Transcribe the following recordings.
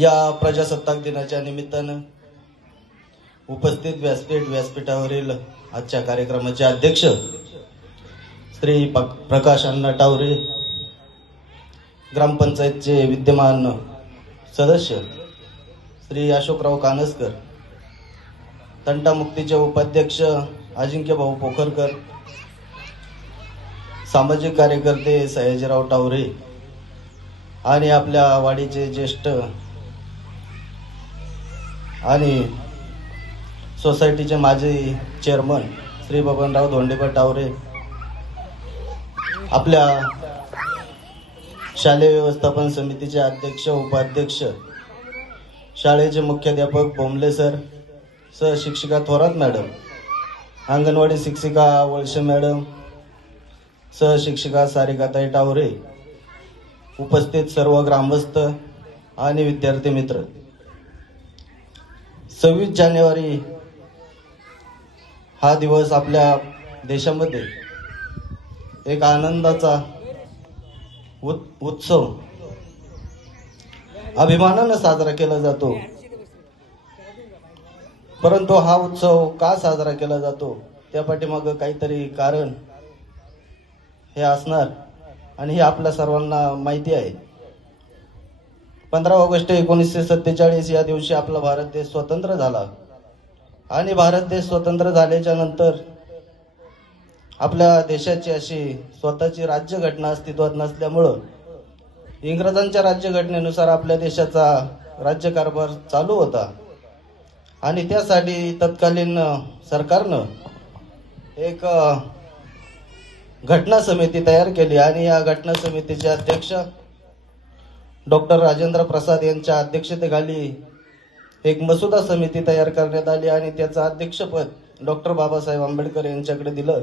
या प्रजासत्ताक दिनाच्या निमित्तानं उपस्थित व्यासपीठ व्यासपीठावरील आजच्या कार्यक्रमाचे अध्यक्ष श्री प्रकाश अण्णा टावरे ग्रामपंचायतचे विद्यमान सदस्य श्री अशोकराव कानसकर तंटामुक्तीचे उपाध्यक्ष अजिंक्य भाऊ पोखरकर सामाजिक कार्यकर्ते सयाजीराव टावरे आणि आपल्या वाडीचे ज्येष्ठ आणि सोसायटीचे माजी चेअरमन श्री बबनराव धोंडेकर टावरे आपल्या शालेय व्यवस्थापन समितीचे अध्यक्ष उपाध्यक्ष शाळेचे मुख्याध्यापक बोंबले सर सहशिक्षिका थोरात मॅडम अंगणवाडी शिक्षिका वळशे मॅडम सहशिक्षिका सारिकाताई टावरे उपस्थित सर्व ग्रामस्थ आणि विद्यार्थी मित्र. सव्वीस जानेवारी हा दिवस आपल्या देशामध्ये एक आनंदाचा उत् उत्सव अभिमानानं साजरा केला जातो. परंतु हा उत्सव का साजरा केला जातो? त्या पाठीमागं काहीतरी कारण हे असणार आणि हे आपल्या सर्वांना माहिती आहे. पंधरा ऑगस्ट एकोणीसशे सत्तेचाळीस या दिवशी आपला भारत देश स्वतंत्र झाला. आणि भारत देश स्वतंत्र झाल्याच्यानंतर आपल्या देशाची अशी स्वतःची राज्यघटना अस्तित्वात नसल्यामुळं इंग्रजांच्या राज्यघटनेनुसार आपल्या देशाचा राज्यकारभार चालू होता. आणि त्यासाठी तत्कालीन सरकारनं एक घटना समिती तयार केली आणि या घटना समितीचे अध्यक्ष डॉक्टर राजेंद्र प्रसाद यांच्या अध्यक्षतेखाली एक मसुदा समिती तयार करण्यात आली आणि त्याचं अध्यक्षपद डॉक्टर बाबासाहेब आंबेडकर यांच्याकडे दिलं.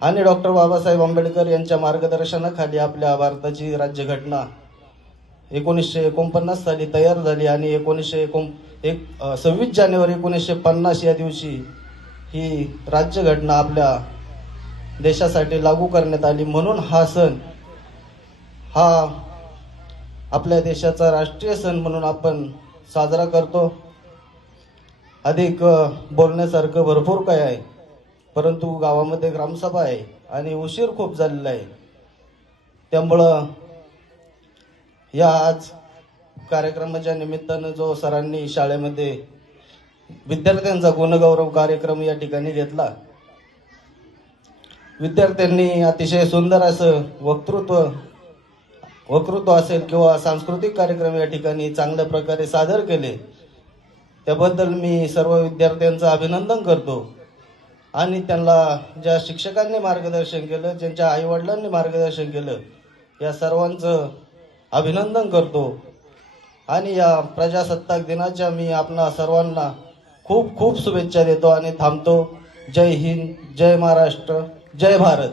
आणि डॉक्टर बाबासाहेब आंबेडकर यांच्या मार्गदर्शनाखाली आपल्या भारताची राज्यघटना एकोणीसशे एकोणपन्नास साली तयार झाली आणि एकोणीसशे एकोण एक सव्वीस जानेवारी एकोणीसशे पन्नास या दिवशी ही राज्यघटना आपल्या देशासाठी लागू करण्यात आली. म्हणून हा सण हा आपल्या देशाचा राष्ट्रीय सण म्हणून आपण साजरा करतो. अधिक बोलण्यासारखं भरपूर काय आहे. परंतु गावामध्ये ग्रामसभा आहे आणि उशीर खूप झालेला आहे. त्यामुळं या आज कार्यक्रमाच्या निमित्तानं जो सरांनी शाळेमध्ये विद्यार्थ्यांचा गुणगौरव कार्यक्रम या ठिकाणी घेतला. विद्यार्थ्यांनी अतिशय सुंदर असं वक्तृत्व वक्तृत्व असेल किंवा सांस्कृतिक कार्यक्रम या ठिकाणी चांगल्या प्रकारे सादर केले त्याबद्दल मी सर्व विद्यार्थ्यांचं अभिनंदन करतो. आणि त्यांना ज्या शिक्षकांनी मार्गदर्शन केलं ज्यांच्या आईवडिलांनी मार्गदर्शन केलं या सर्वांचं अभिनंदन करतो. आणि या प्रजासत्ताक दिनाच्या मी आपणा सर्वांना खूप खूप शुभेच्छा देतो आणि थांबतो. जय हिंद जय महाराष्ट्र जय भारत.